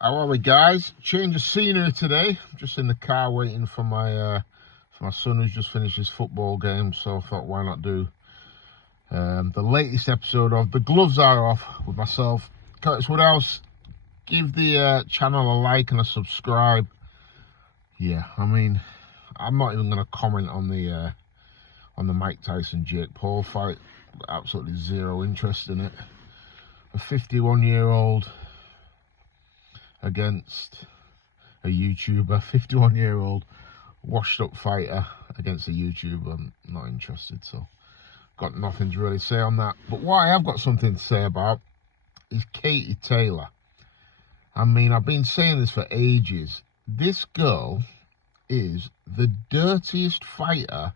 How are we, guys? Change of scenery today. I'm just in the car waiting for my son who's just finished his football game. So I thought, why not do the latest episode of The Gloves Are Off with myself, Curtis Woodhouse. Give the channel a like and a subscribe. Yeah, I mean, I'm not even going to comment on the Mike Tyson Jake Paul fight. Absolutely zero interest in it. A 51-year-old against a YouTuber, 51-year-old washed up fighter against a YouTuber. I'm not interested, so got nothing to really say on that. But what I have got something to say about is Katie Taylor. I mean, I've been saying this for ages. This girl is the dirtiest fighter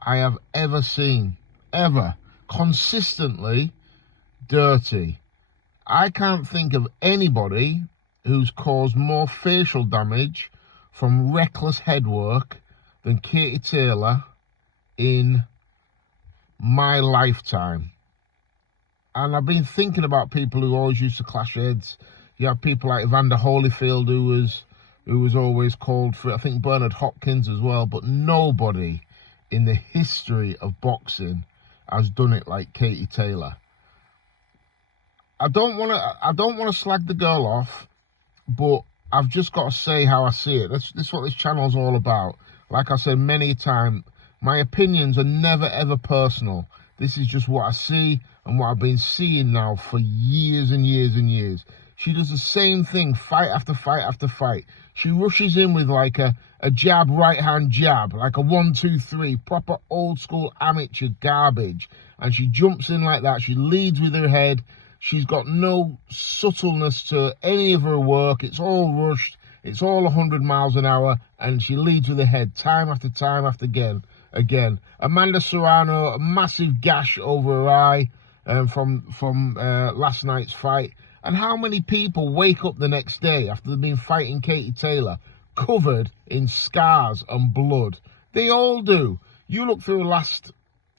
I have ever seen, ever. Consistently dirty. I can't think of anybody who's caused more facial damage from reckless headwork than Katie Taylor in my lifetime. And I've been thinking about people who always used to clash heads. You have people like Evander Holyfield, who was always called for, I think Bernard Hopkins as well, but nobody in the history of boxing has done it like Katie Taylor. I don't want to slag the girl off, but I've just got to say how I see it. This is what this channel is all about. Like I said many times, my opinions are never ever personal. This is just what I see and what I've been seeing now for years and years and years. She does the same thing, fight after fight after fight. She rushes in with like a jab, right hand jab, like a 1, 2, 3, proper old school amateur garbage. And she jumps in like that. She leads with her head. She's got no subtleness to any of her work. It's all rushed. It's all 100 miles an hour. And she leads with her head time after time after again. Amanda Serrano, a massive gash over her eye from last night's fight. And how many people wake up the next day after they've been fighting Katie Taylor covered in scars and blood? They all do. You look through the last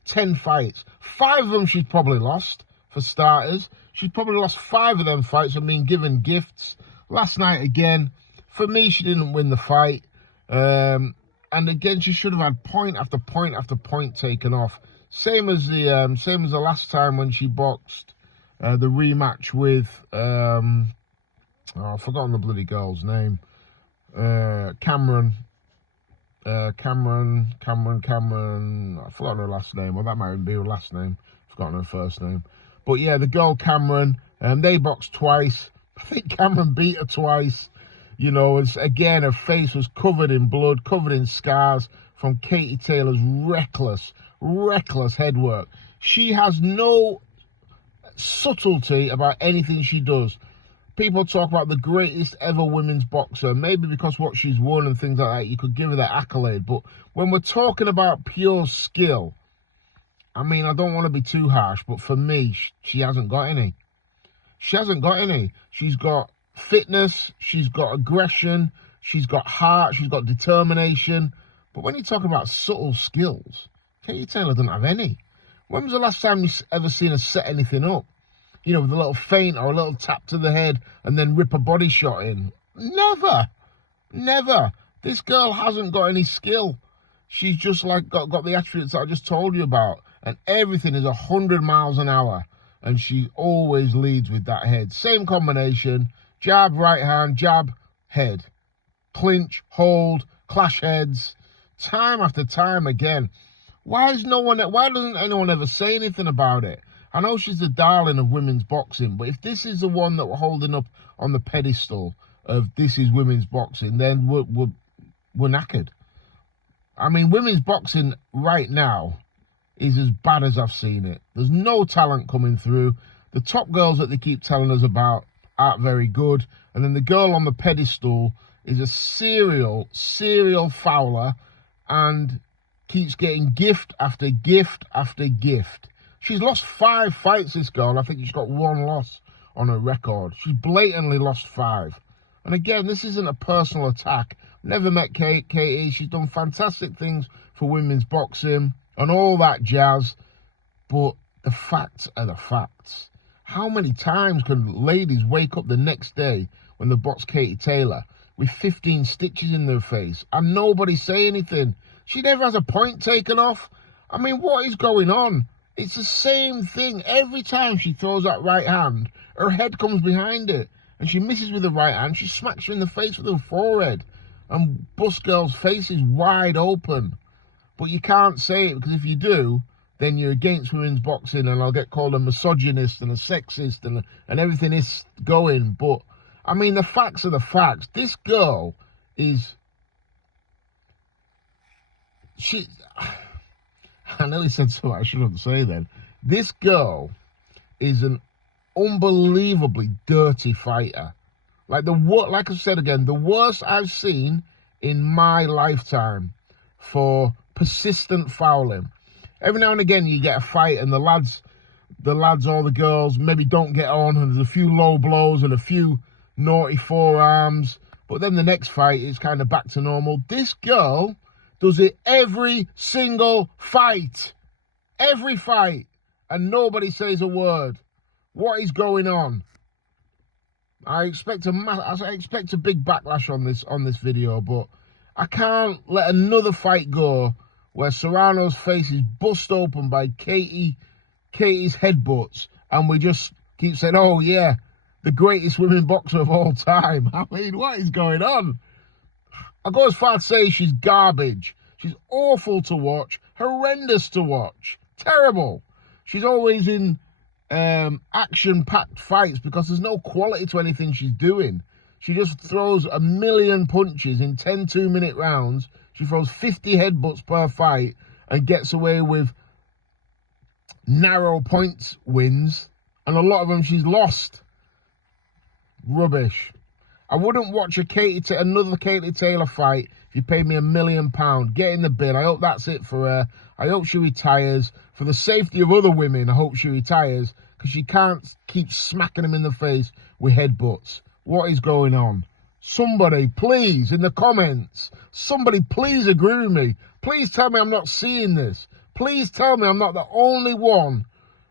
10 fights. 5 of them she's probably lost, for starters. She's probably lost 5 of them fights and been given gifts. Last night again, for me, she didn't win the fight. And again, she should have had point after point after point taken off. Same as the last time when she boxed the rematch with I've forgotten the bloody girl's name. Cameron. I've forgotten her last name. Well, that might be her last name. I've forgotten her first name. But yeah, the girl Cameron, they boxed twice. I think Cameron beat her twice. You know, again, her face was covered in blood, covered in scars from Katie Taylor's reckless headwork. She has no subtlety about anything she does. People talk about the greatest ever women's boxer, maybe because what she's won and things like that, you could give her that accolade. But when we're talking about pure skill, I mean, I don't want to be too harsh, but for me, she hasn't got any. She hasn't got any. She's got fitness, she's got aggression, she's got heart, she's got determination. But when you talk about subtle skills, Katie Taylor doesn't have any. When was the last time you ever seen her set anything up? You know, with a little feint or a little tap to the head and then rip a body shot in? Never. Never. This girl hasn't got any skill. She's just like got the attributes that I just told you about. And everything is 100 miles an hour. And she always leads with that head. Same combination. Jab, right hand, jab, head. Clinch, hold, clash heads. Time after time again. Why doesn't anyone ever say anything about it? I know she's the darling of women's boxing, but if this is the one that we're holding up on the pedestal of this is women's boxing, then we're knackered. I mean, women's boxing right now is as bad as I've seen it. There's no talent coming through. The top girls that they keep telling us about aren't very good. And then the girl on the pedestal is a serial fouler and keeps getting gift after gift after gift. She's lost 5 fights, this girl. I think she's got 1 loss on her record. She's blatantly lost 5. And again, this isn't a personal attack. Never met Katie. She's done fantastic things for women's boxing and all that jazz. But the facts are the facts. How many times can ladies wake up the next day when they box Katie Taylor with 15 stitches in their face and nobody say anything? She never has a point taken off. I mean, what is going on? It's the same thing. Every time she throws that right hand, her head comes behind it. And she misses with the right hand. She smacks her in the face with her forehead. And Bus Girl's face is wide open. But you can't say it, because if you do, then you're against women's boxing, and I'll get called a misogynist and a sexist and everything is going. But, I mean, the facts are the facts. This girl is... I nearly said something I shouldn't say then. This girl is an unbelievably dirty fighter. Like I said again, the worst I've seen in my lifetime for persistent fouling. Every now and again you get a fight and the lads or the girls maybe don't get on, and there's a few low blows and a few naughty forearms, but then the next fight is kind of back to normal. This girl does it every single fight. Every fight. And nobody says a word. What is going on? I expect a big backlash on this video, but I can't let another fight go where Serrano's face is bust open by Katie's headbutts, and we just keep saying, oh yeah, the greatest women boxer of all time. I mean, what is going on? I go as far to say she's garbage. She's awful to watch, horrendous to watch, terrible. She's always in action-packed fights because there's no quality to anything she's doing. She just throws a million punches in 10 2-minute rounds. She throws 50 headbutts per fight and gets away with narrow points wins, and a lot of them she's lost. Rubbish. I wouldn't watch another Katie Taylor fight if you paid me £1 million. Get in the bin. I hope that's it for her. I hope she retires. For the safety of other women, I hope she retires, because she can't keep smacking them in the face with headbutts. What is going on? Somebody, please, in the comments, somebody please agree with me. Please tell me I'm not seeing this. Please tell me I'm not the only one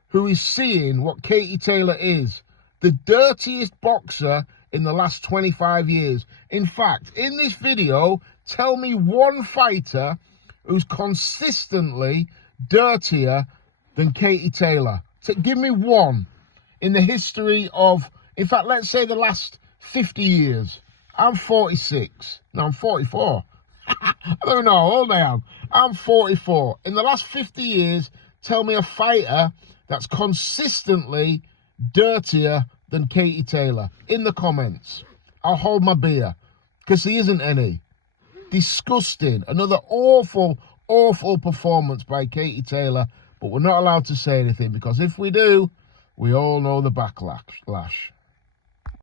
who is seeing what Katie Taylor is. The dirtiest boxer in the last 25 years. In fact, in this video, tell me one fighter who's consistently dirtier than Katie Taylor. So give me one in the history of, in fact, let's say the last 50 years. I'm 46. No, I'm 44. I don't know how old I am. I'm 44. In the last 50 years, tell me a fighter that's consistently dirtier than Katie Taylor. In the comments. I'll hold my beer, because there isn't any. Disgusting. Another awful, awful performance by Katie Taylor, but we're not allowed to say anything, because if we do, we all know the backlash.